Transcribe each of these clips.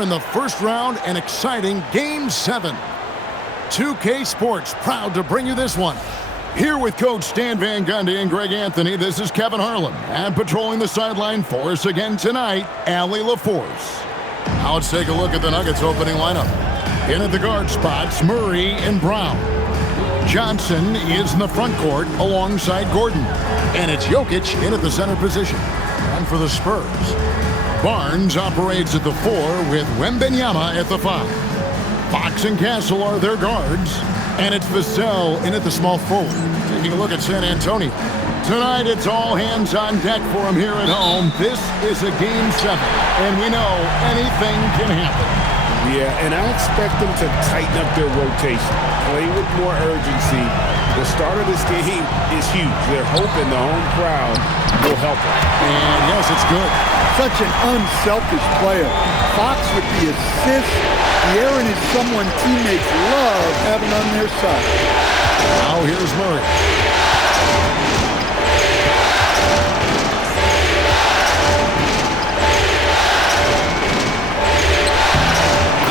in the first round, an exciting Game 7. 2K Sports proud to bring you this one. Here with Coach Stan Van Gundy and Greg Anthony, this is Kevin Harlan. And patrolling the sideline for us again tonight, Allie LaForce. Now let's take a look at the Nuggets opening lineup. In at the guard spots, Murray and Brown. Johnson is in the front court alongside Gordon. And it's Jokic in at the center position. And for the Spurs, Barnes operates at the 4 with Wembanyama at the 5. Fox and Castle are their guards. And it's Vassell in at the small forward. Taking a look at San Antonio. Tonight it's all hands on deck for them here at home. This is a Game 7. And we know anything can happen. Yeah, and I expect them to tighten up their rotation, play with more urgency. The start of this game is huge. They're hoping the home crowd will help them. And yes, it's good. Such an unselfish player. Fox with the assist. De'Aaron is someone teammates love having on their side. Now here's Murray.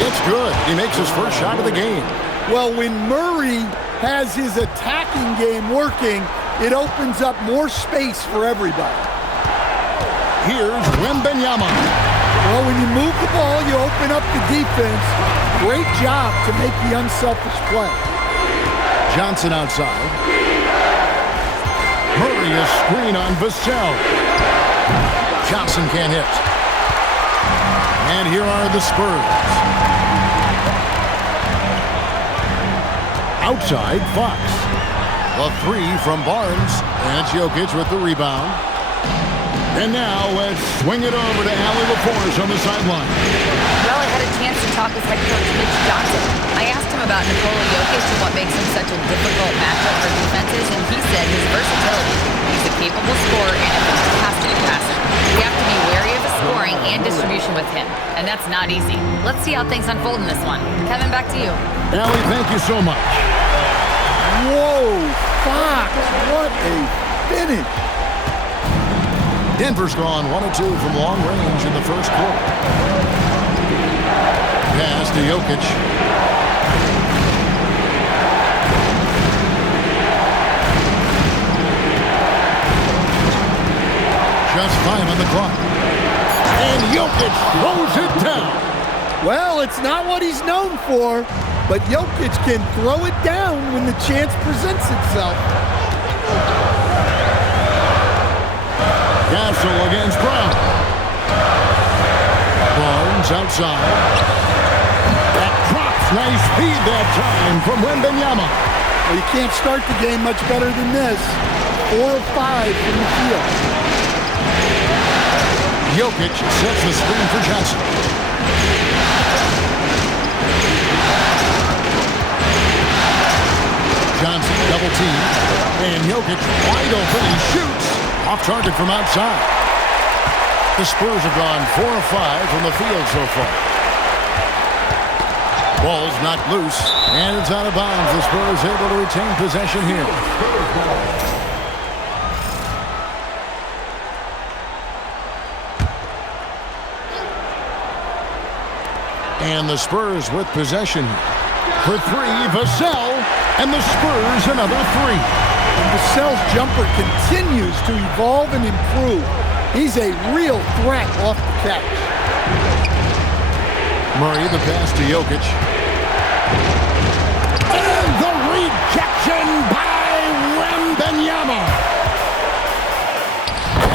It's good. He makes his first shot of the game. Well, when Murray has his attacking game working, it opens up more space for everybody. Here's Wembanyama. Well, when you move the ball, you open up the defense. Great job to make the unselfish play. Johnson outside. Murray a screen on Vassell. Johnson can't hit. And here are the Spurs. Outside, Fox. A 3 from Barnes. And it's Jokic with the rebound. And now let's swing it over to Allie LaForce on the sideline. Well, I had a chance to talk with head coach Mitch Johnson. I asked him about Nikola Jokic and what makes him such a difficult matchup for defenses, and he said his versatility. He's a capable scorer and a fantastic passer. We have to be wary of his scoring and distribution with him, and that's not easy. Let's see how things unfold in this one. Kevin, back to you. Allie, thank you so much. Whoa, Fox, what a finish. Denver's gone 1-2 from long range in the first quarter. Pass to Jokic. Just 5 on the clock. And Jokic throws it down. Well, it's not what he's known for, but Jokic can throw it down when the chance presents itself. Castle against Brown. Barnes outside. That drops. Nice feed that time from Wembanyama. Well, you can't start the game much better than this. 4 of 5 from the field. Jokic sets the screen for Johnson. Johnson double team. And Jokic wide open. He shoots. Off target from outside. The Spurs have gone 4 of 5 from the field so far. Ball's knocked loose, and it's out of bounds. The Spurs able to retain possession here. And the Spurs with possession. For 3, Vassell, and the Spurs another 3. Vassell's jumper continues to evolve and improve. He's a real threat off the catch. Murray, the pass to Jokic. And the rejection by Wembanyama.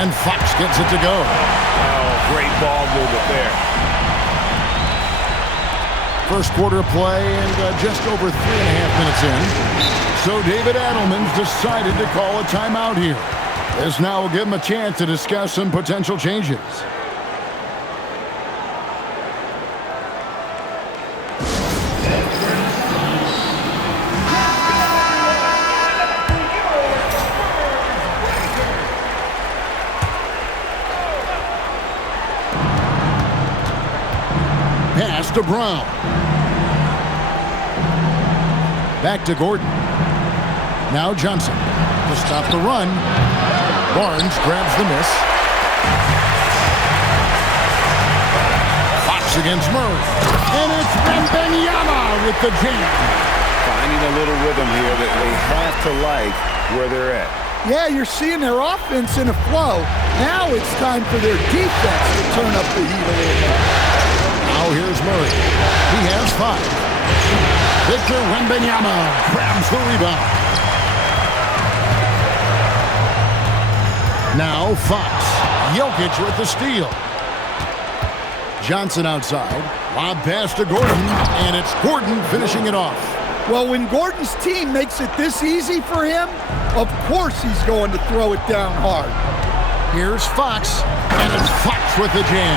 And Fox gets it to go. Oh, great ball movement there. First quarter play and just over 3.5 minutes in. So David Adelman's decided to call a timeout here. This now will give him a chance to discuss some potential changes. Pass to Brown. Back to Gordon. Now Johnson to stop the run. Barnes grabs the miss. Fox Fox against Murray. And it's Wembanyama with the jam. Finding a little rhythm here that they have to like where they're at. Yeah, you're seeing their offense in a flow. Now it's time for their defense to turn up the heat a little more. Now here's Murray. He has 5. Victor Wembanyama grabs the rebound. Now Fox. Jokic with the steal. Johnson outside. Lob pass to Gordon, and it's Gordon finishing it off. Well, when Gordon's team makes it this easy for him, of course he's going to throw it down hard. Here's Fox, and it's Fox with the jam.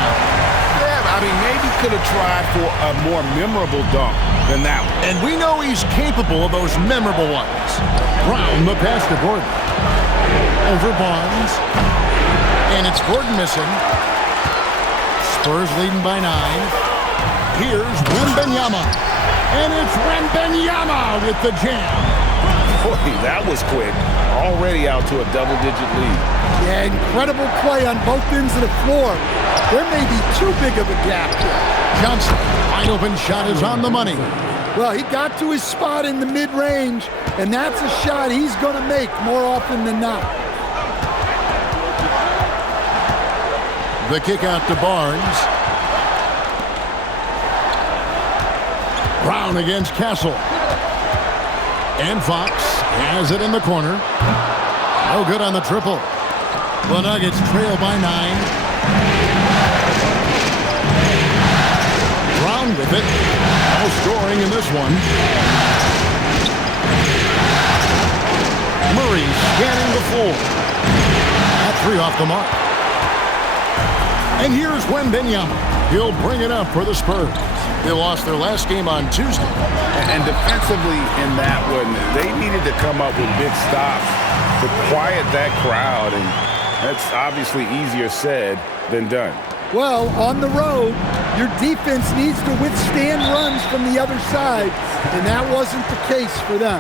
Yeah, I mean, maybe could have tried for a more memorable dunk than that one. And we know he's capable of those memorable ones. Brown, the pass to Gordon. Over Barnes. And it's Gordon missing. Spurs leading by 9. Here's Wembanyama. And it's Wembanyama with the jam. Boy, that was quick. Already out to a double-digit lead. Yeah, incredible play on both ends of the floor. There may be too big of a gap here. Johnson, wide open shot is on the money. Well, he got to his spot in the mid-range, and that's a shot he's going to make more often than not. The kick out to Barnes. Brown against Castle. And Fox has it in the corner. No good on the triple. The Nuggets trail by 9. Brown with it. No scoring in this one. Murray scanning the floor. That 3 off the mark. And here's Wembanyama. He'll bring it up for the Spurs. They lost their last game on Tuesday. And defensively in that one, they needed to come up with big stops to quiet that crowd. And that's obviously easier said than done. Well, on the road, your defense needs to withstand runs from the other side, and that wasn't the case for them.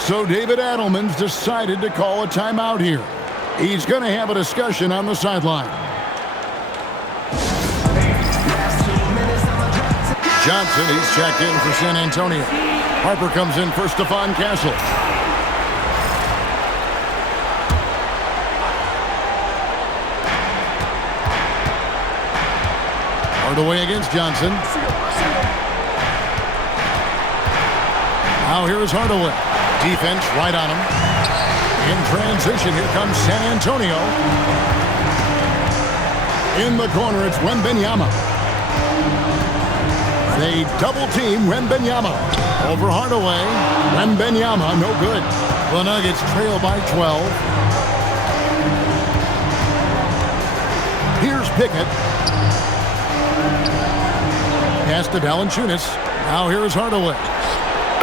So David Adelman's decided to call a timeout here. He's going to have a discussion on the sideline. Johnson, he's checked in for San Antonio. Harper comes in for Stephon Castle. Hardaway against Johnson. Now here is Hardaway. Defense right on him. In transition, here comes San Antonio. In the corner, it's Wembanyama. They double-team Wembanyama. Over Hardaway. Wembanyama, no good. The Nuggets trail by 12. Here's Pickett. Pass to Valanciunas. Now here's Hardaway.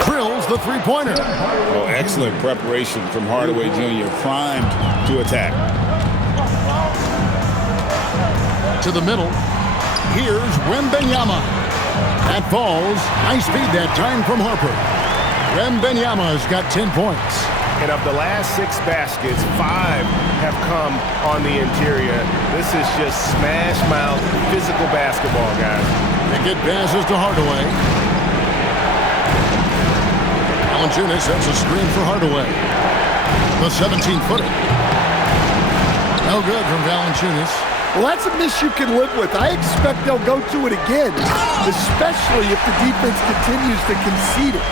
Drills the three-pointer. Well, excellent preparation from Hardaway Jr. Primed to attack. To the middle. Here's Wembanyama. That falls. Nice speed that time from Harper. Wembanyama's got 10 points. And of the last 6 baskets, 5 have come on the interior. This is just smash mouth physical basketball, guys. Pickett passes to Hardaway. Valanciunas sets a screen for Hardaway. The 17-footer. No good from Valanciunas. Well, that's a miss you can live with. I expect they'll go to it again, especially if the defense continues to concede it.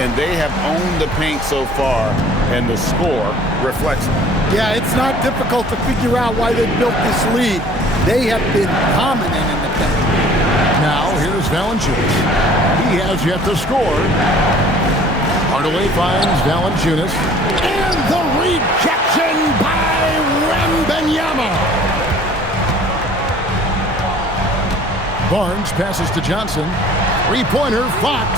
And they have owned the paint so far, and the score reflects it. Yeah, it's not difficult to figure out why they built this lead. They have been dominant in the paint. Now, here's Valanciunas. He has yet to score. Hardaway finds Valanciunas. And the rejection by Wembanyama. Barnes passes to Johnson. Three-pointer, Fox.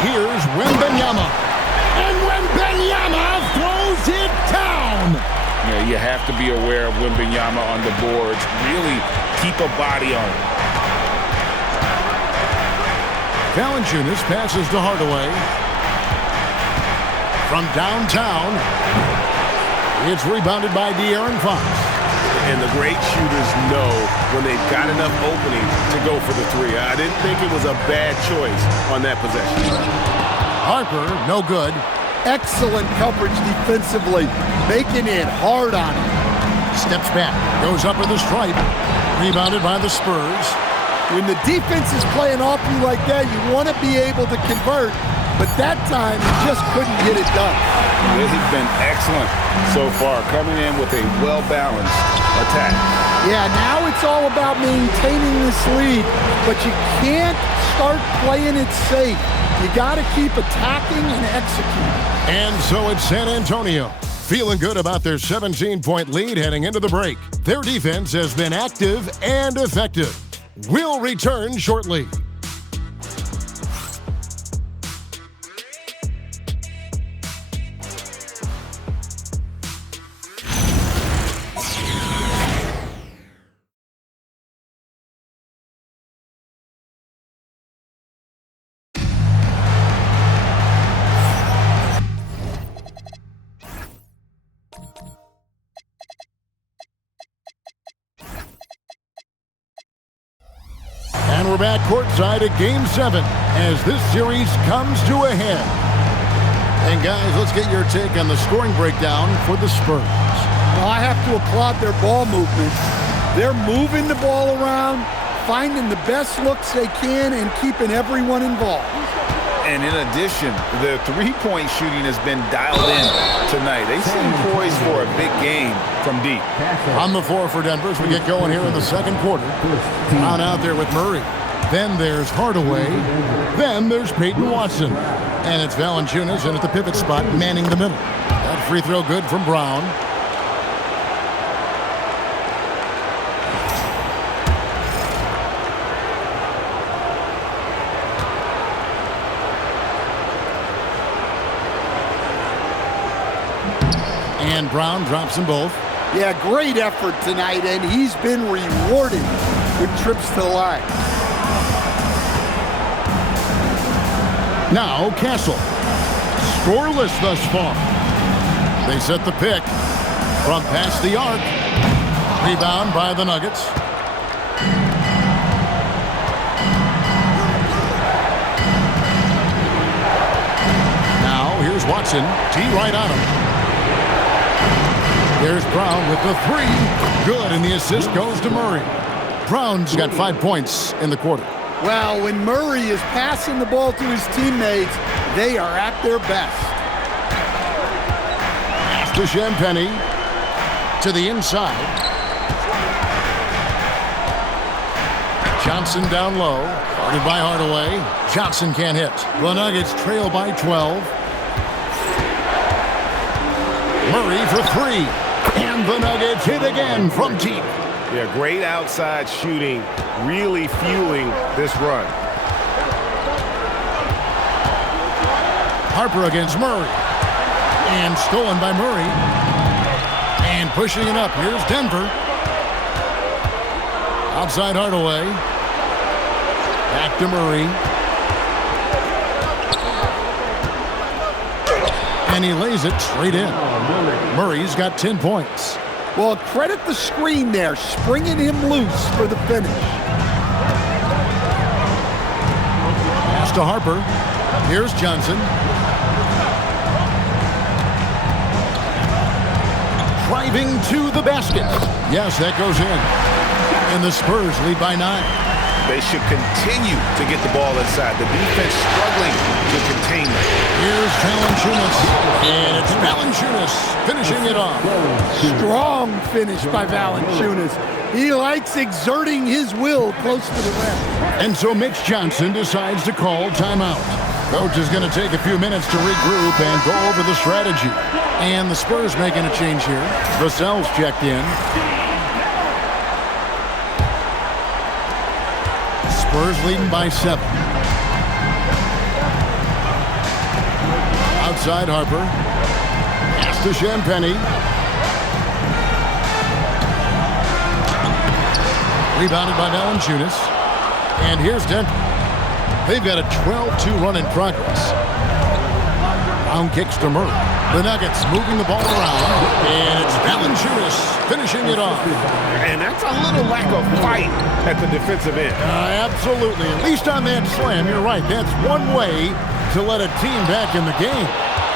Here's Wembanyama. And Wembanyama throws it down. Yeah, you have to be aware of Wembanyama on the boards. Really keep a body on it. Valanciunas passes to Hardaway. From downtown, it's rebounded by De'Aaron Fox. and the great shooters know when they've got enough opening to go for the three. I didn't think it was a bad choice on that possession. Harper, no good. Excellent coverage defensively, making it hard on him. Steps back, goes up with the stripe. Rebounded by the Spurs. When the defense is playing off you like that, you want to be able to convert, but that time he just couldn't get it done. It has been excellent so far, coming in with a well-balanced attack. Yeah, now it's all about maintaining this lead, but you can't start playing it safe. You got to keep attacking and executing. And so it's San Antonio, feeling good about their 17-point lead heading into the break. Their defense has been active and effective. We'll return shortly. And we're back courtside at Game 7 as this series comes to a head. And guys, let's get your take on the scoring breakdown for the Spurs. Well, I have to applaud their ball movement. They're moving the ball around, finding the best looks they can, and keeping everyone involved. And in addition, the three-point shooting has been dialed in tonight. They seem poised for a big game from deep. On the floor for Denver as we get going here in the second quarter. Brown out there with Murray. Then there's Hardaway. Then there's Peyton Watson. And it's Valanciunas in at the pivot spot, manning the middle. That free throw good from Brown. And Brown drops them both. Yeah, great effort tonight, and he's been rewarded with trips to the line. Now Castle. Scoreless thus far. They set the pick from past the arc. Rebound by the Nuggets. Now here's Watson. T right on him. There's Brown with the three. Good, and the assist goes to Murray. Brown's got 5 points in the quarter. Well, when Murray is passing the ball to his teammates, they are at their best. To Champagny. To the inside. Johnson down low. Guarded by Hardaway. Johnson can't hit. The Nuggets trail by 12. Murray for three. And the Nuggets hit again from deep. Yeah, great outside shooting, really fueling this run. Harper against Murray. And stolen by Murray. And pushing it up. Here's Denver. Outside Hardaway. Back to Murray. And he lays it straight in. Murray's got 10 points. Well, credit the screen there, springing him loose for the finish. Pass to Harper. Here's Johnson. Driving to the basket. Yes, that goes in. And the Spurs lead by 9. They should continue to get the ball inside. The defense struggling to contain them. Here's Valanciunas. And it's Valanciunas finishing it off. Strong finish by Valanciunas. He likes exerting his will close to the rim. And so Mitch Johnson decides to call timeout. Coach is going to take a few minutes to regroup and go over the strategy. And the Spurs making a change here. Vassell's checked in. Spurs leading by 7. Outside Harper. Pass to Champagny. Rebounded by Valanciunas. And here's Denver. They've got a 12-2 run in progress. Brown kicks to Murray. The Nuggets moving the ball around. And it's Valanciunas finishing it off. And that's a little lack of fight at the defensive end. Absolutely. At least on that slam, you're right. That's one way to let a team back in the game.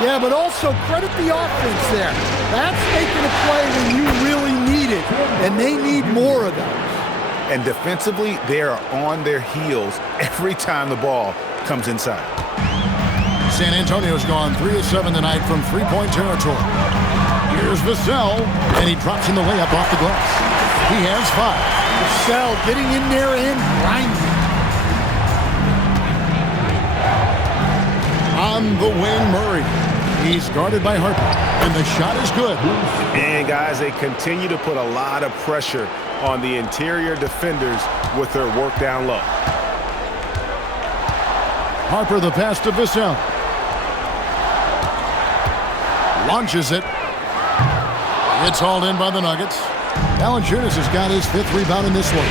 Yeah, but also credit the offense there. That's making a play when you really need it, and they need more of those. And defensively, they are on their heels every time the ball comes inside. San Antonio's gone 3 of 7 tonight from three-point territory. Here's Vassell, and he drops in the layup off the glass. He has 5. Vassell getting in there and grinding. On the wing, Murray. He's guarded by Harper, and the shot is good. And, guys, they continue to put a lot of pressure on the interior defenders with their work down low. Harper the pass to Vassell. Launches it. It's hauled in by the Nuggets. Valanciunas has got his 5th rebound in this one.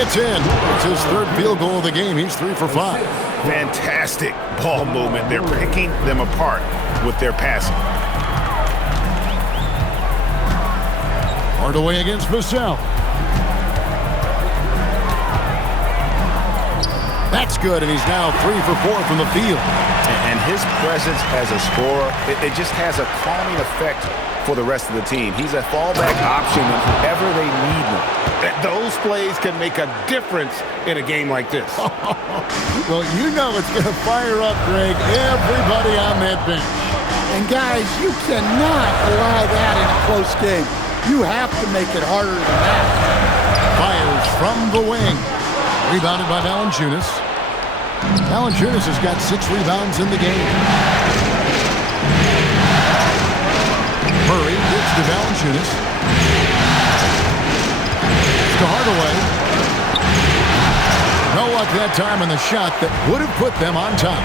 It's in. It's his 3rd field goal of the game. He's 3 for 5. Fantastic ball movement. They're picking them apart with their passing. Hardaway against Vassell. That's good, and he's now 3 for 4 from the field. And his presence as a scorer, it just has a calming effect for the rest of the team. He's a fallback option whenever they need him. Those plays can make a difference in a game like this. Well, you know it's going to fire up, Greg, everybody on that bench. And, guys, you cannot allow that in a close game. You have to make it harder than that. Fires from the wing. Rebounded by Valanciunas. Valanciunas has got 6 rebounds in the game. Murray gives to Valanciunas. To Hardaway. No luck that time on the shot that would have put them on top.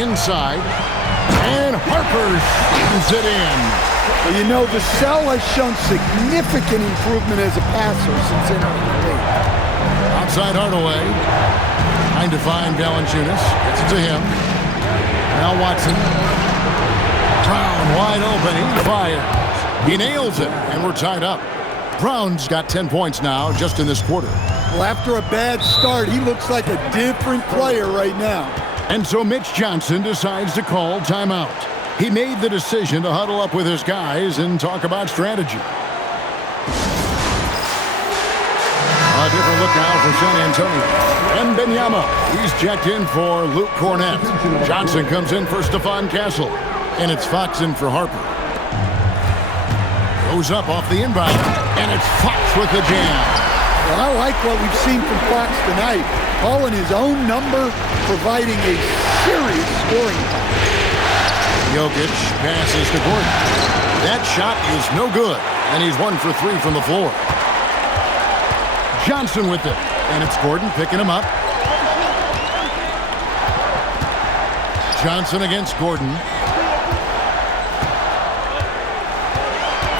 Inside. And Harper shoots it in. Well, you know, Vassell has shown significant improvement as a passer since entering the league. Outside Hardaway. Trying to find Valanciunas. Gets it to him. Now Watson. Brown wide open. He fires. He nails it. And we're tied up. Brown's got 10 points now just in this quarter. Well, after a bad start, he looks like a different player right now. And so Mitch Johnson decides to call timeout. He made the decision to huddle up with his guys and talk about strategy. A different look now for San Antonio. And Benyama, he's checked in for Luke Cornett. Johnson comes in for Stephon Castle. And it's Fox in for Harper. Goes up off the inbound. And it's Fox with the jam. Well, I like what we've seen from Fox tonight. Calling his own number, providing a serious scoring time. Jokic passes to Gordon. That shot is no good. And he's 1 for 3 from the floor. Johnson with it. And it's Gordon picking him up. Johnson against Gordon.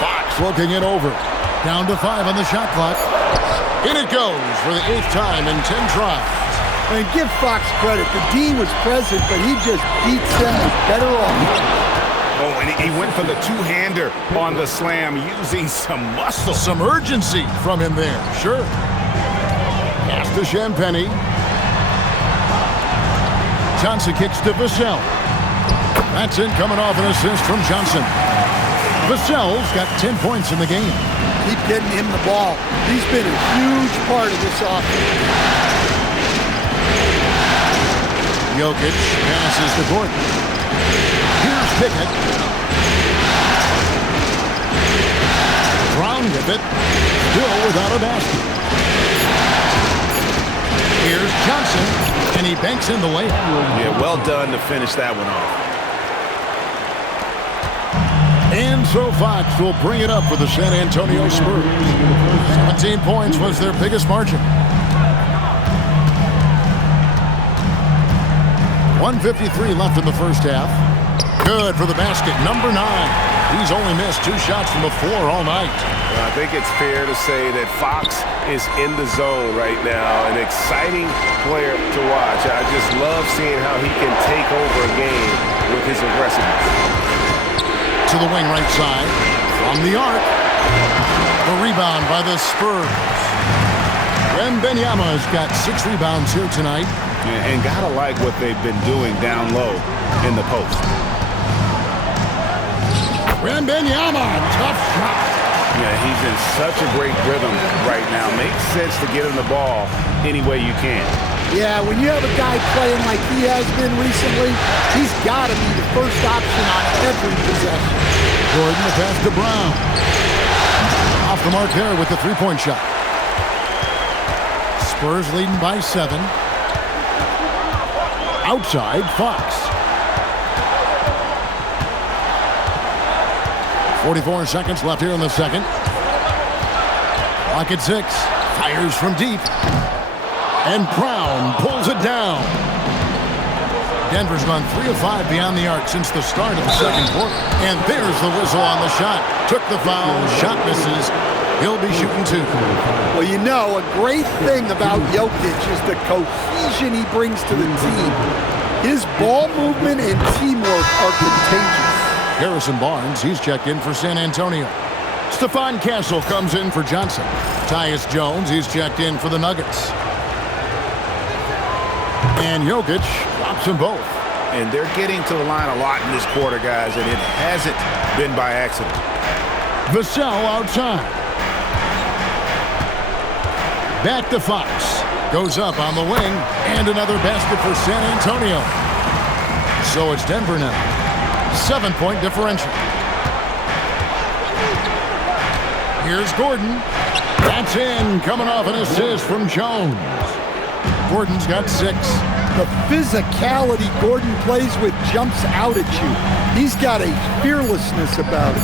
Fox looking it over. Down to 5 on the shot clock. In it goes for the 8th time in 10 tries. And give Fox credit. The D was present, but he just beats them with better offense. Oh, and he went for the two-hander on the slam using some muscle. Some urgency from him there, sure. Pass to Champagny. Johnson kicks to Vassell. That's in, coming off an assist from Johnson. Vassell's got 10 points in the game. Keep getting him the ball. He's been a huge part of this offense. Jokic passes to Gordon. Here's Pickett. Brown with it. Still without a basket. Here's Johnson. And he banks in the layup. Yeah, well done to finish that one off. And so Fox will bring it up for the San Antonio Spurs. 17 points was their biggest margin. 1:53 left in the first half. Good for the basket, number 9. He's only missed 2 shots from the floor all night. I think it's fair to say that Fox is in the zone right now. An exciting player to watch. I just love seeing how he can take over a game with his aggressiveness. To the wing right side. From the arc. The rebound by the Spurs. Wembanyama's got 6 rebounds here tonight. And gotta like what they've been doing down low in the post. Wembanyama, tough shot. Yeah, he's in such a great rhythm right now. Makes sense to get him the ball any way you can. Yeah, when you have a guy playing like he has been recently, he's got to be the first option on every possession. Gordon, the pass to Brown. Off the mark there with the three-point shot. Spurs leading by 7. Outside, Fox. 44 seconds left here in the second. Clock at 6. Fires from deep. And Brown pulls it down. Denver's gone 3 of 5 beyond the arc since the start of the second quarter. And there's the whistle on the shot. Took the foul. Shot misses. He'll be shooting 2. Well, you know, a great thing about Jokic is the cohesion he brings to the team. His ball movement and teamwork are contagious. Harrison Barnes, he's checked in for San Antonio. Stephon Castle comes in for Johnson. Tyus Jones, he's checked in for the Nuggets. And Jokic drops them both. And they're getting to the line a lot in this quarter, guys, and it hasn't been by accident. Vassell outside. Back to Fox. Goes up on the wing. And another basket for San Antonio. So it's Denver now. 7-point differential. Here's Gordon. That's in. Coming off an assist from Jones. Gordon's got 6. The physicality Gordon plays with jumps out at you. He's got a fearlessness about it.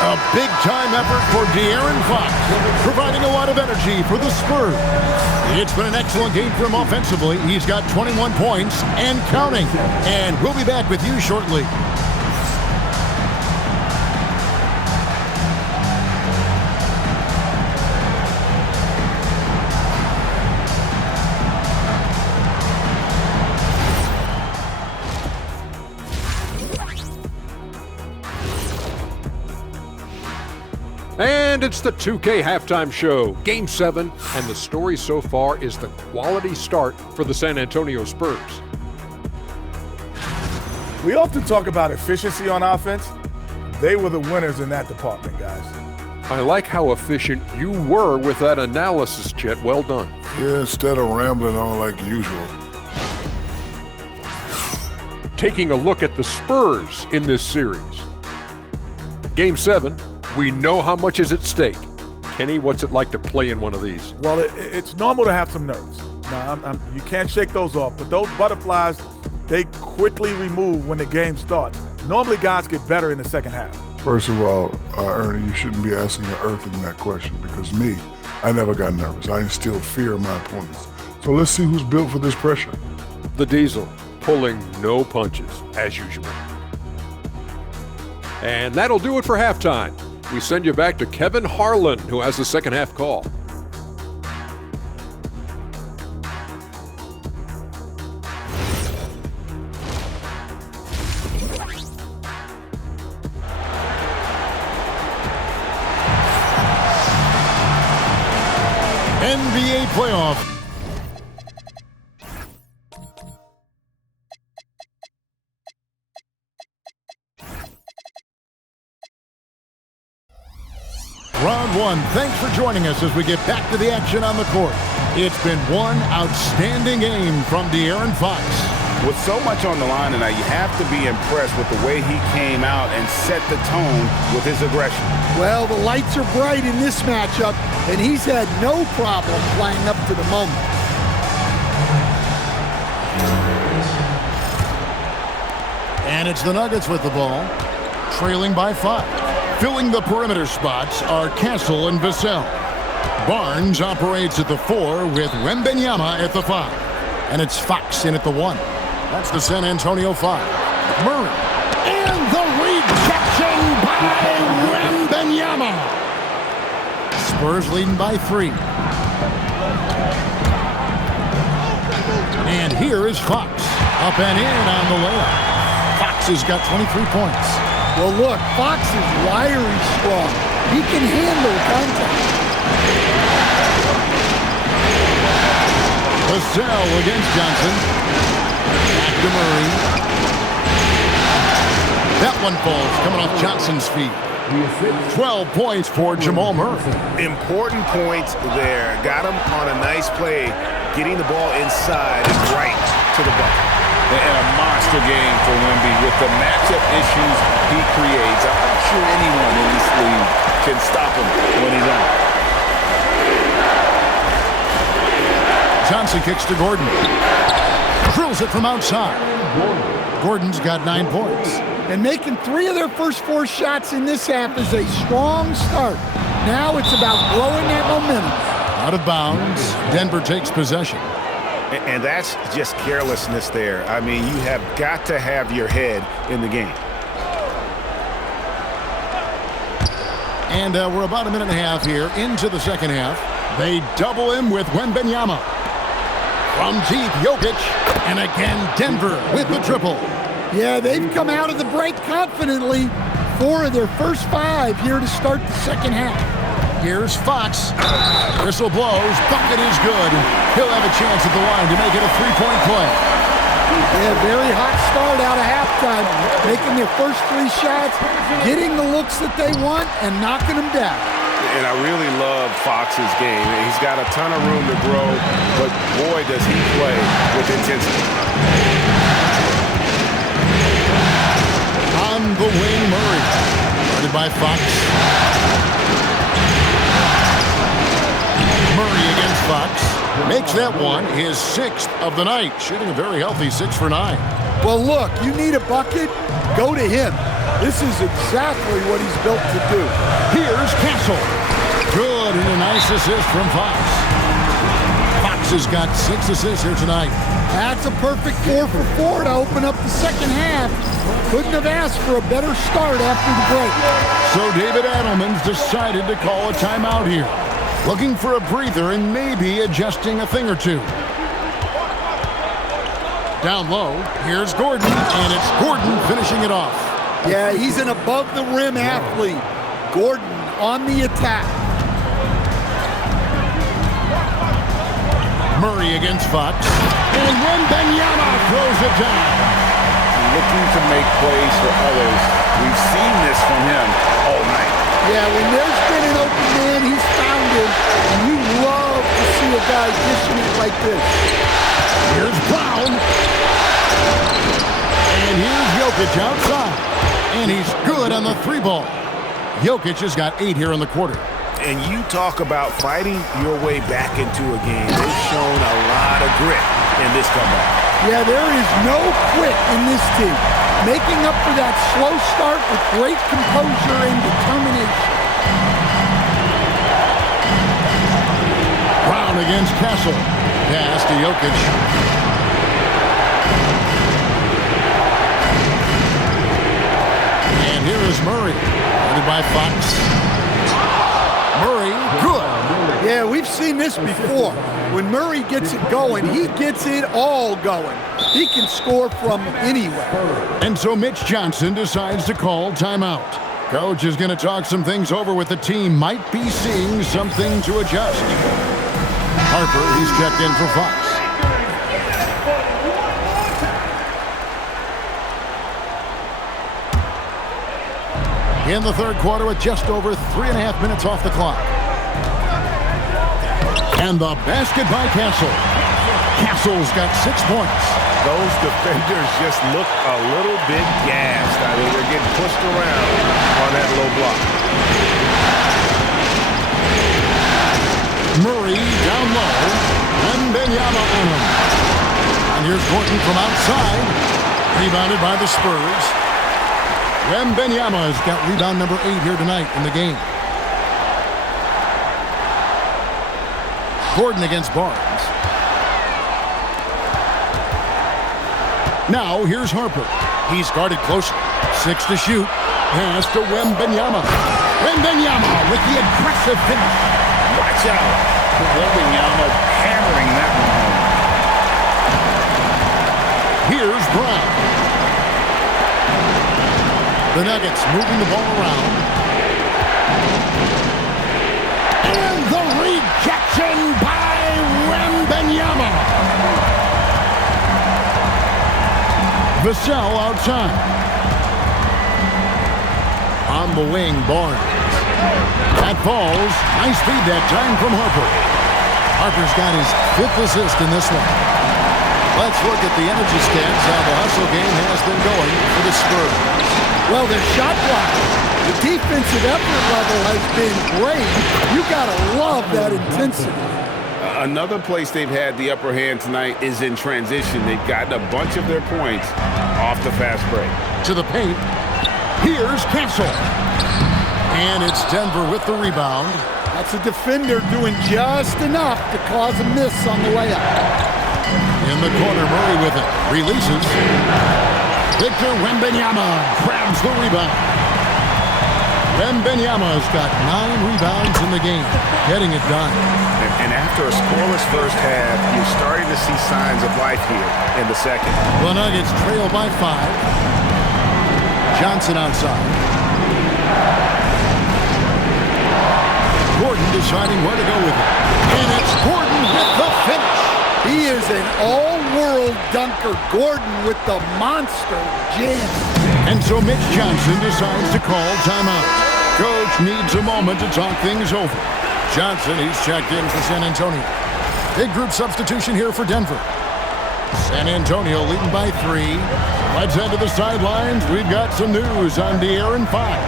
A big-time effort for De'Aaron Fox, providing a lot of energy for the Spurs. It's been an excellent game for him offensively. He's got 21 points and counting. And we'll be back with you shortly. And it's the 2K halftime show, Game 7, and the story so far is the quality start for the San Antonio Spurs. We often talk about efficiency on offense. They were the winners in that department, guys. I like how efficient you were with that analysis, Chet. Well done. Yeah, instead of rambling on like usual. Taking a look at the Spurs in this series. Game 7. We know how much is at stake. Kenny, what's it like to play in one of these? Well, it's normal to have some nerves. Now, you can't shake those off, but those butterflies, they quickly remove when the game starts. Normally, guys get better in the second half. First of all, Ernie, you shouldn't be asking the Earthling that question because me, I never got nervous. I instilled fear in my opponents. So let's see who's built for this pressure. The Diesel, pulling no punches, as usual. And that'll do it for halftime. We send you back to Kevin Harlan, who has the second half call. NBA playoff. Round 1. Thanks for joining us as we get back to the action on the court. It's been one outstanding game from De'Aaron Fox. With so much on the line tonight, you have to be impressed with the way he came out and set the tone with his aggression. Well, the lights are bright in this matchup, and he's had no problem playing up to the moment. And it's the Nuggets with the ball, trailing by 5. Filling the perimeter spots are Castle and Vassell. Barnes operates at the 4 with Wembanyama at the 5. And it's Fox in at the 1. That's the San Antonio 5. Murray. And the rejection by Wembanyama. Spurs leading by 3. And here is Fox. Up and in on the layup. Fox has got 23 points. Well, look, Fox is wiry strong. He can handle contact. Vassell against Johnson. Back to Murray. That one falls, coming off Johnson's feet. 12 points for Jamal Murray. Important points there. Got him on a nice play, getting the ball inside and right to the bucket. And a monster game for Wemby with the matchup issues he creates. I'm not sure anyone in this league can stop him when he's on. Johnson kicks to Gordon. Drills it from outside. Gordon's got 9 points. And making 3 of their first 4 shots in this half is a strong start. Now it's about growing that momentum. Out of bounds. Denver takes possession. And that's just carelessness there. I mean, you have got to have your head in the game. And we're about a minute and a half here into the second half. They double him with Wembanyama. From deep, Jokic. And again, Denver with the triple. Yeah, they've come out of the break confidently. 4 of their first 5 here to start the second half. Here's Fox. Whistle blows. Bucket is good. He'll have a chance at the line to make it a 3-point play. Yeah, very hot start out of halftime. Making their first 3 shots, getting the looks that they want, and knocking them down. And I really love Fox's game. He's got a ton of room to grow, but boy, does he play with intensity. On the wing, Murray. Guarded by Fox. Murray against Fox. Makes that one his 6th of the night. Shooting a very healthy 6 for 9. Well, look, you need a bucket, go to him. This is exactly what he's built to do. Here's Castle. Good, and a nice assist from Fox. Fox has got 6 assists here tonight. That's a perfect 4 for 4 to open up the second half. Couldn't have asked for a better start after the break. So David Adelman's decided to call a timeout here. Looking for a breather and maybe adjusting a thing or 2. Down low, here's Gordon, and it's Gordon finishing it off. Yeah, he's an above-the-rim athlete. Gordon on the attack. Murray against Fox. And Wembanyama throws it down. Looking to make plays for others. We've seen this from him all night. Yeah, when there's been an open man, he's found it. And you love to see a guy dishing it like this. Here's Brown. And here's Jokic outside. And he's good on the 3-ball. Jokic has got 8 here in the quarter. And you talk about fighting your way back into a game. They've shown a lot of grit in this comeback. Yeah, there is no quit in this team. Making up for that slow start with great composure and determination. Brown against Castle. Pass to Jokic. And here is Murray. Guarded by Fox. Murray, good. Yeah, we've seen this before. When Murray gets it going, he gets it all going. He can score from anywhere. And so Mitch Johnson decides to call timeout. Coach is going to talk some things over with the team. Might be seeing something to adjust. Harper, he's checked in for Fox. In the third quarter with just over 3.5 minutes off the clock. And the basket by Castle. Castle's got 6 points. Those defenders just look a little bit gassed. I mean, they're getting pushed around on that low block. Murray down low. Wembanyama on him. And here's Gordon from outside. Rebounded by the Spurs. Wembanyama has got rebound number 8 here tonight in the game. Gordon against Barnes. Now here's Harper. He's guarded closely. 6 to shoot. Pass to Wembanyama. Wembanyama with the aggressive finish. Watch out. Wembanyama hammering that one home. Here's Brown. The Nuggets moving the ball around. And the rejection by Wembanyama. Vassell outside. On the wing, Barnes. That falls. Nice feed that time from Harper. Harper's got his 5th assist in this one. Let's look at the energy stats, how the hustle game has been going for the Spurs. Well, their shot blocking, the defensive effort level has been great. You got to love that intensity. Another place they've had the upper hand tonight is in transition. They've gotten a bunch of their points off the fast break. To the paint. Here's Castle. And it's Denver with the rebound. That's a defender doing just enough to cause a miss on the layup. In the corner, Murray with it. Releases. Victor Wembanyama grabs the rebound. Wembanyama's got 9 rebounds in the game, getting it done. And after a scoreless first half, you're starting to see signs of life here in the second. The Nuggets trail by 5. Johnson outside. Gordon deciding where to go with it. And it's Gordon with the finish. He is an all-world dunker. Gordon with the monster jam. And so Mitch Johnson decides to call timeout. Coach needs a moment to talk things over. Johnson, he's checked in for San Antonio. Big group substitution here for Denver. San Antonio leading by 3. Let's head to the sidelines. We've got some news on De'Aaron Fox.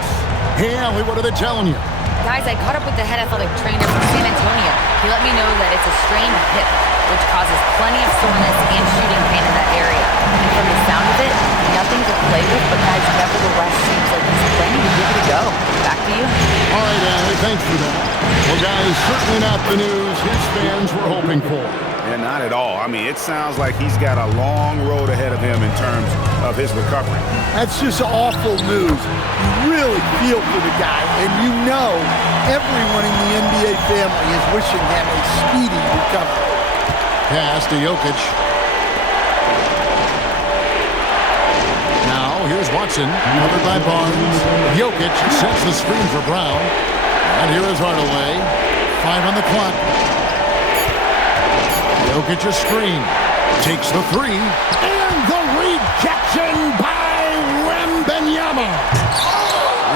Hey, Allie, what are they telling you? Guys, I caught up with the head athletic trainer from San Antonio. He let me know that it's a strained hip, which causes plenty of soreness and shooting pain in that area. And from the sound of it, nothing to play with, but guys, nevertheless, seems like he's planning to give it a go. Back to you. All right, Allie, thanks for that. Well, guys, certainly not the news his fans were hoping for. And not at all. I mean, it sounds like he's got a long road ahead of him in terms of his recovery. That's just awful news. You really feel for the guy, and you know everyone in the NBA family is wishing him a speedy recovery. Pass to Jokic. Now, here's Watson, covered by Barnes. Jokic sets the screen for Brown. And here is Hardaway. 5 on the clock. Jokic a screen. Takes the 3. And the rejection by Wembanyama.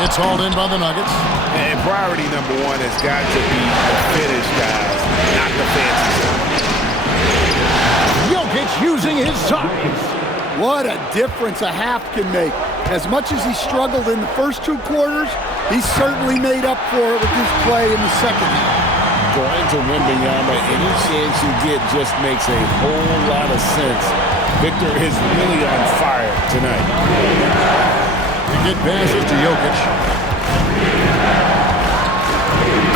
It's hauled in by the Nuggets. And priority number 1 has got to be the finish, guys, not the fancy stuff. Jokic using his size. What a difference a half can make. As much as he struggled in the first 2 quarters, he certainly made up for it with his play in the second half. Going to Wembanyama, any chance you get just makes a whole lot of sense. Victor is really on fire tonight. They get passes to Jokic.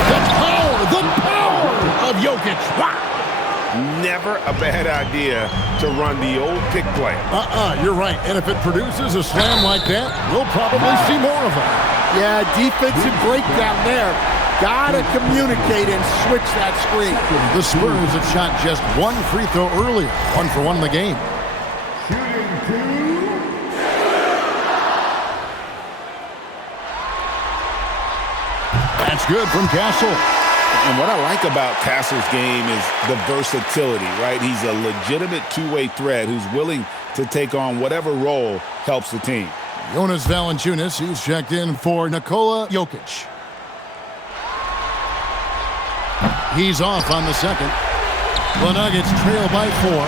The power of Jokic. Wow. Never a bad idea to run the old pick play. You're right. And if it produces a slam like that, we'll probably see more of it. Yeah, defensive breakdown there. Gotta communicate and switch that screen. The Spurs have shot just 1 free throw earlier. 1 for 1 in the game. That's good from Castle. And what I like about Castle's game is the versatility, right? He's a legitimate two-way threat who's willing to take on whatever role helps the team. Jonas Valanciunas, he's checked in for Nikola Jokic. He's off on the second. The Nuggets trail by 4.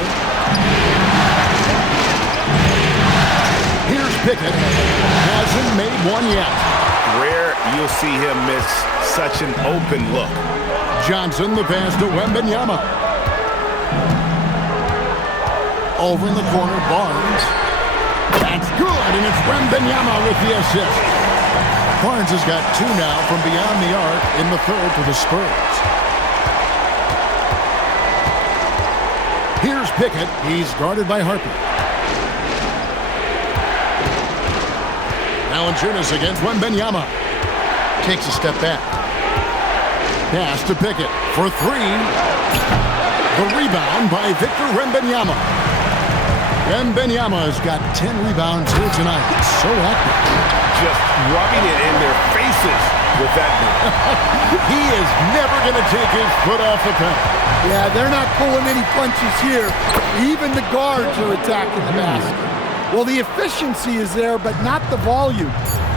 Here's Pickett. Hasn't made one yet. Rare you'll see him miss such an open look. Johnson, the pass to Wembanyama. Over in the corner, Barnes. That's good, and it's Wembanyama with the assist. Barnes has got 2 now from beyond the arc in the third for the Spurs. Here's Pickett. He's guarded by Harper. Valanciunas against Wembanyama. Takes a step back. Pass to Pickett for three. The rebound by Victor Wembanyama. Wembanyama's got 10 rebounds here tonight. So active. Just rubbing it in their faces with that move. He is never going to take his foot off the pedal. Yeah, they're not pulling any punches here. Even the guards are attacking the basket. Well, the efficiency is there, but not the volume.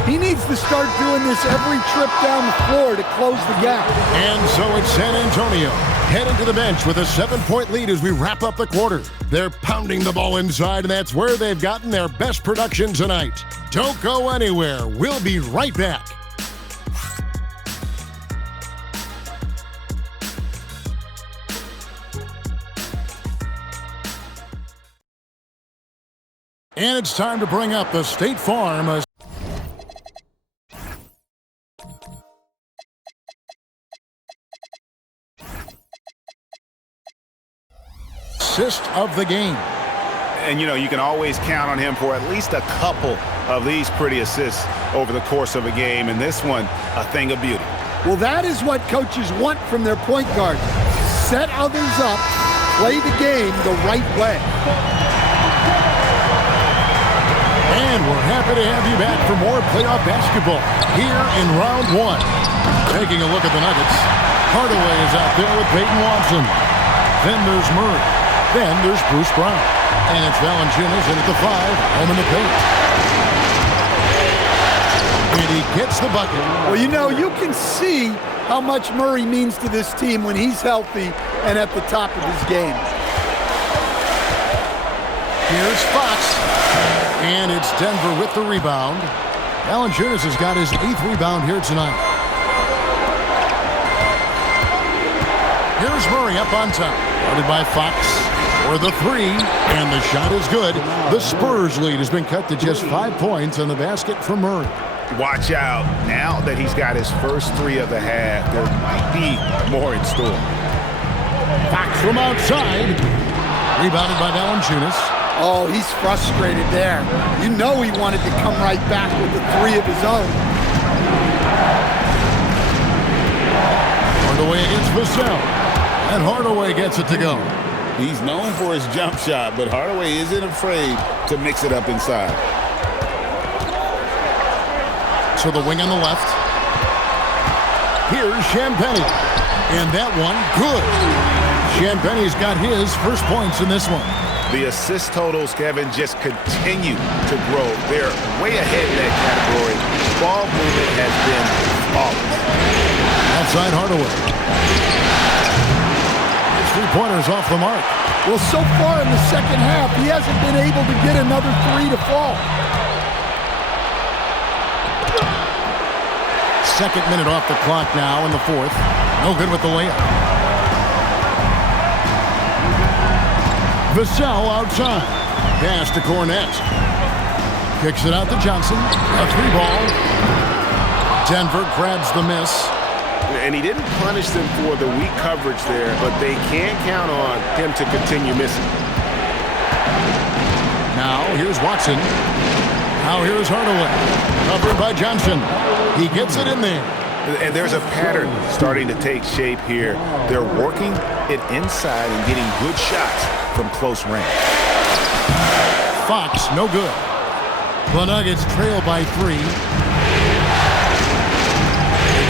He needs to start doing this every trip down the floor to close the gap. And so it's San Antonio heading to the bench with a 7-point lead as we wrap up the quarter. They're pounding the ball inside, and that's where they've gotten their best production tonight. Don't go anywhere. We'll be right back. And it's time to bring up the State Farm assist of the game. And, you know, you can always count on him for at least a couple of these pretty assists over the course of a game. And this one, a thing of beauty. Well, that is what coaches want from their point guard. Set others up, play the game the right way. And we're happy to have you back for more playoff basketball here in round one. Taking a look at the Nuggets. Hardaway is out there with Peyton Watson. Then there's Murray. Then there's Bruce Brown. And it's Valanciunas in at the 5, home in the paint. And he gets the bucket. Well, you know, you can see how much Murray means to this team when he's healthy and at the top of his game. Here's Fox. And it's Denver with the rebound. Valanciunas has got his 8th rebound here tonight. Here's Murray up on top. Guarded by Fox for the 3. And the shot is good. The Spurs lead has been cut to just 5 points on the basket from Murray. Watch out. Now that he's got his first 3 of the half, there might be more in store. Fox from outside. Rebounded by Valanciunas. Oh, he's frustrated there. You know he wanted to come right back with the 3 of his own. Hardaway against Vassell. And Hardaway gets it to go. He's known for his jump shot, but Hardaway isn't afraid to mix it up inside. So the wing on the left. Here's Champagnie. And that one, good. Champagnie's got his first points in this one. The assist totals, Kevin, just continue to grow. They're way ahead in that category. Ball movement has been flawless. Outside Hardaway. His 3-pointer's off the mark. Well, so far in the second half, he hasn't been able to get another 3 to fall. Second minute off the clock now in the 4th. No good with the layup. Vassell outside. Pass to Cornette. Kicks it out to Johnson. A 3-ball. Denver grabs the miss. And he didn't punish them for the weak coverage there, but they can't count on him to continue missing. Now here's Watson. Now here's Hardaway. Covered by Johnson. He gets it in there. And there's a pattern starting to take shape here. They're working it inside and getting good shots from close range. Fox, no good. The Nuggets trail by 3.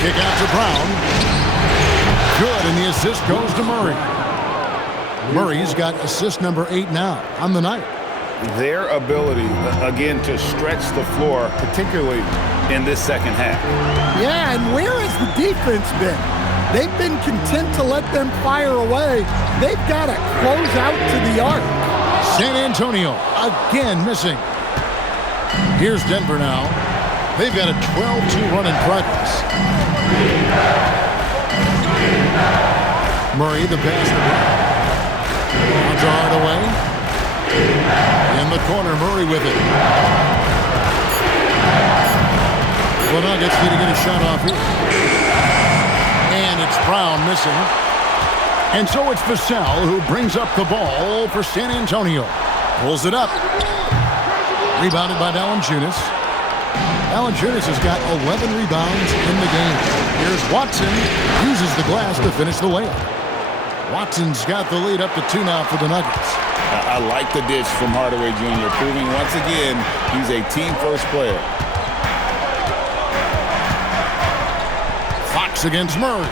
Kick out to Brown. Good, and the assist goes to Murray. Murray's got assist number 8 now on the night. Their ability, again, to stretch the floor, particularly in this second half. Yeah, and where has the defense been? They've been content to let them fire away. They've got to close out to the arc. San Antonio again missing. Here's Denver now. They've got a 12-2 run in progress. Murray, the pass to Brown. On to Hardaway. In the corner, Murray with it. The Nuggets need to get a shot off here. And it's Brown missing. And so it's Vassell who brings up the ball for San Antonio. Pulls it up. Rebounded by Valanciunas. Valanciunas has got 11 rebounds in the game. Here's Watson, uses the glass to finish the layup. Watson's got the lead up to 2 now for the Nuggets. I like the dish from Hardaway Jr., proving once again he's a team-first player. Fox against Murray.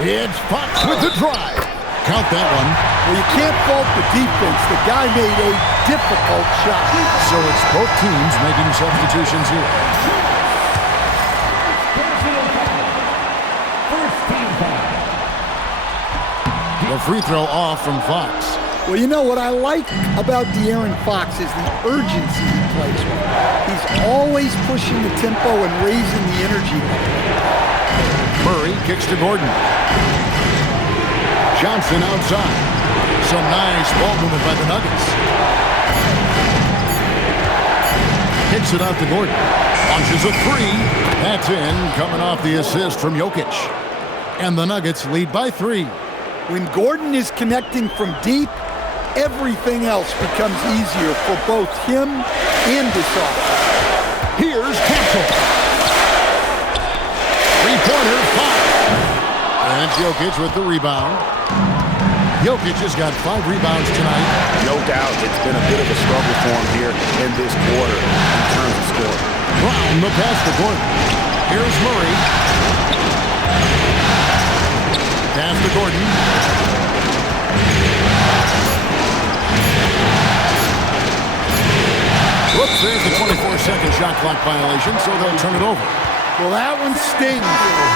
It's Fox with the drive. Count that one. Well, you can't fault the defense. The guy made a difficult shot. So it's both teams making substitutions here. The free throw off from Fox. Well, you know what I like about De'Aaron Fox is the urgency he plays with. He's always pushing the tempo and raising the energy level. Murray kicks to Gordon. Johnson outside. Some nice ball movement by the Nuggets. Kicks it out to Gordon. Launches a 3. That's in, coming off the assist from Jokic. And the Nuggets lead by 3. When Gordon is connecting from deep, everything else becomes easier for both him and this offense. Here's Campbell. Three-pointer, Fox. And Jokic with the rebound. Jokic has got 5 rebounds tonight. No doubt it's been a bit of a struggle for him here in this quarter in terms of scoring. Brown the pass to Gordon. Here's Murray. Pass to Gordon. Whoops, there's the 24-second shot clock violation, so they'll turn it over. Well, that one stings.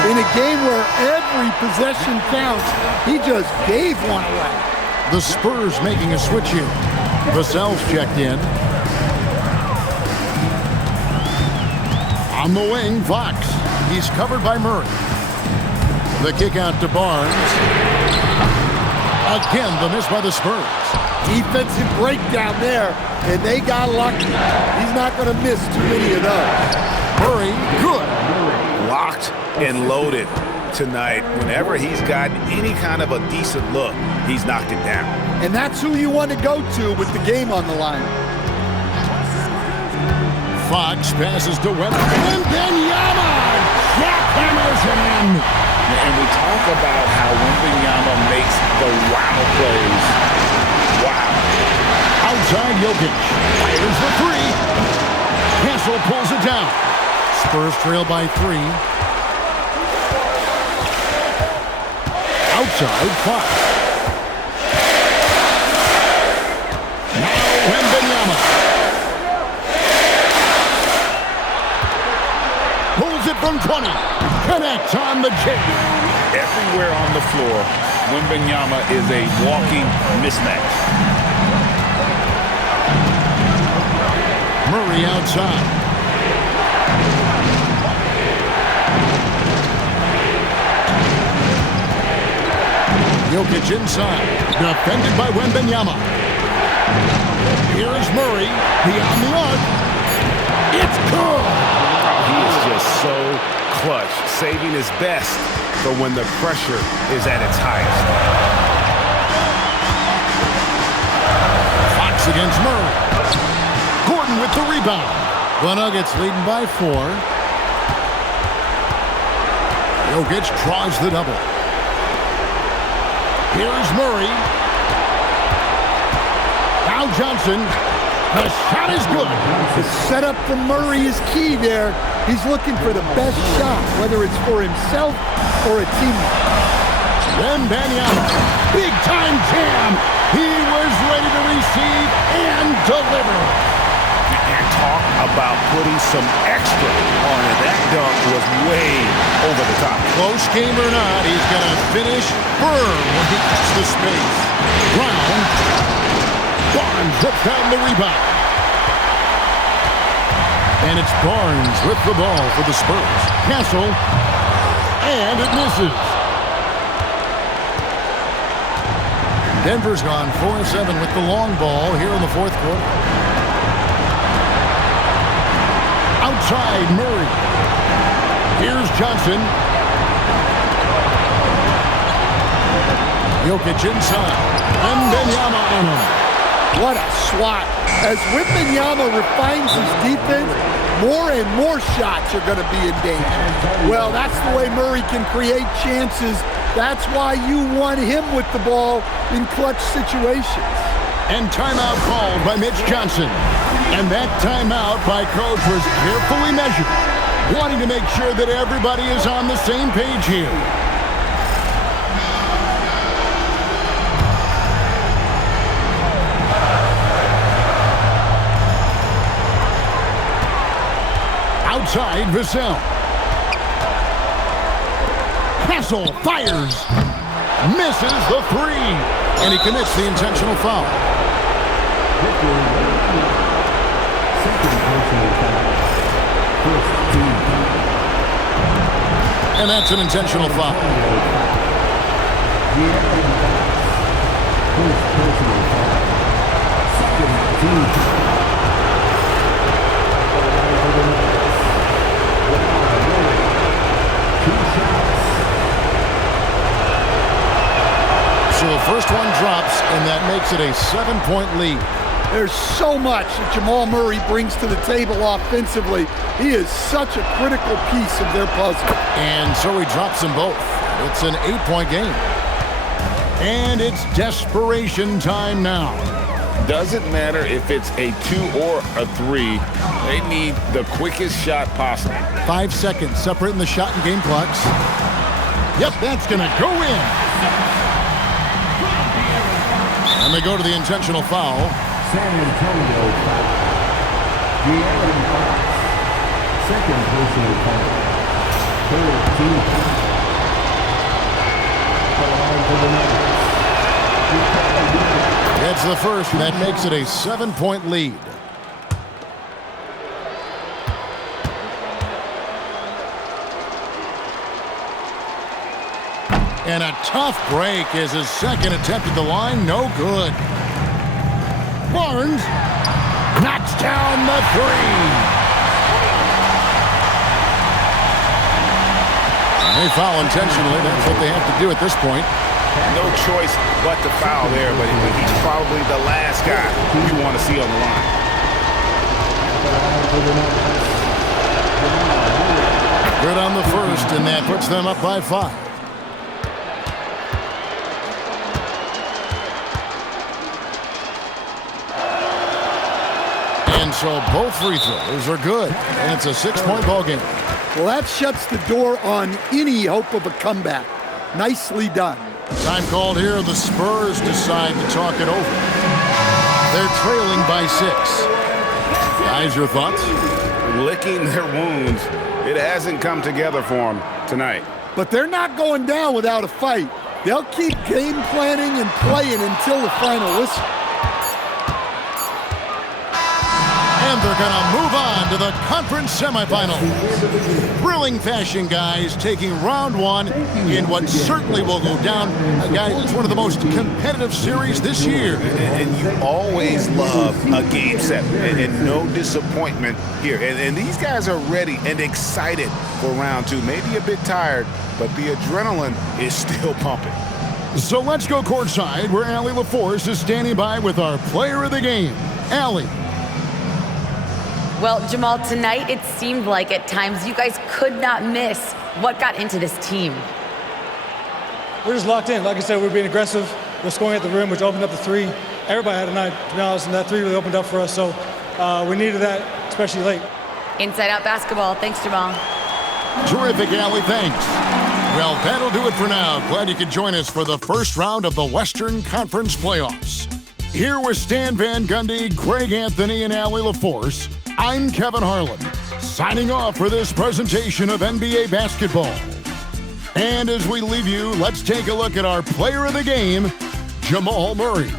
In a game where every possession counts, he just gave one away. The Spurs making a switch here. Vassell's checked in. On the wing, Fox. He's covered by Murray. The kick out to Barnes. Again, the miss by the Spurs. Defensive breakdown there, and they got lucky. He's not going to miss too many of those. Murray, good. Locked and loaded tonight. Whenever he's gotten any kind of a decent look, he's knocked it down. And that's who you want to go to with the game on the line. Fox passes to Wembanyama. Jackhammers it in. And we talk about how Wembanyama makes the wow plays. Wow. Outside Jokic. Fires the 3. Castle pulls it down. Spurs trail by 3. Outside Fox. Now Wembanyama. Pulls it from 20. Connects on the J. Everywhere on the floor, Wembanyama is a walking mismatch. Murray outside. Jokic inside. Defended by Wembanyama. Here is Murray. Beyond the arc. It's good. He is just so clutch, saving his best for when the pressure is at its highest. Fox against Murray. Gordon with the rebound. The Nuggets leading by 4. Jokic draws the double. Here's Murray. Now Johnson. The shot is good. The setup from Murray is key there. He's looking for the best shot, whether it's for himself or a teammate. Wembanyama. Big time jam. He was ready to receive and deliver. And talk about putting some extra on it. That dunk was way over the top. Close game or not, he's going to finish firm when he gets the space. Brown. Barnes rips down the rebound. And it's Barnes with the ball for the Spurs. Castle. And it misses. Denver's gone 4-7 with the long ball here in the fourth quarter. Outside Murray. Here's Johnson. Jokic inside. Wembanyama on him. What a swat. As Wembanyama refines his defense, more and more shots are going to be in danger. Well, that's the way Murray can create chances. That's why you want him with the ball in clutch situations. And timeout called by Mitch Johnson. And that timeout by Coach was carefully measured, wanting to make sure that everybody is on the same page here. Outside, Vassell. Castle fires. Misses the three. And he commits the intentional foul. And that's an intentional foul. So the first one drops, and that makes it a 7-point lead. There's so much that Jamal Murray brings to the table offensively. He is such a critical piece of their puzzle. And so he drops them both. It's an 8-point game. And it's desperation time now. Doesn't matter if it's a 2 or a 3. They need the quickest shot possible. 5 seconds separating the shot and game clocks. Yep, that's going to go in. And they go to the intentional foul. San Antonio foul. De'Aaron Fox. Second personal foul. Third team foul. It's the first, and that makes it a 7-point lead. And a tough break is his second attempt at the line. No good. Barnes knocks down the three. They foul intentionally. That's what they have to do at this point. No choice but to foul there, but he's probably the last guy you want to see on the line. Good on the first, and that puts them up by 5. And so both free throws are good, and it's a 6-point ball game. Well, that shuts the door on any hope of a comeback. Nicely done. Time called here. The Spurs decide to talk it over. They're trailing by 6. Guys, your thoughts? Licking their wounds. It hasn't come together for them tonight. But they're not going down without a fight. They'll keep game planning and playing until the final whistle. And they're going to move on to the conference semifinals. Thrilling fashion, guys, taking round 1 in what certainly will go down. Guys, it's one of the most competitive series this year. And you always love a game 7, and no disappointment here. And these guys are ready and excited for round 2. Maybe a bit tired, but the adrenaline is still pumping. So let's go courtside, where Allie LaForce is standing by with our player of the game. Allie. Well, Jamal, tonight it seemed like at times you guys could not miss. What got into this team? We're just locked in. Like I said, we're being aggressive. We're scoring at the rim, which opened up the 3. Everybody had a night, to be honest, and that 3 really opened up for us. So we needed that, especially late. Inside-out basketball. Thanks, Jamal. Terrific, Allie. Thanks. Well, that'll do it for now. Glad you could join us for the first round of the Western Conference playoffs. Here with Stan Van Gundy, Greg Anthony, and Allie LaForce, I'm Kevin Harlan, signing off for this presentation of NBA basketball. And as we leave you, let's take a look at our player of the game, Jamal Murray.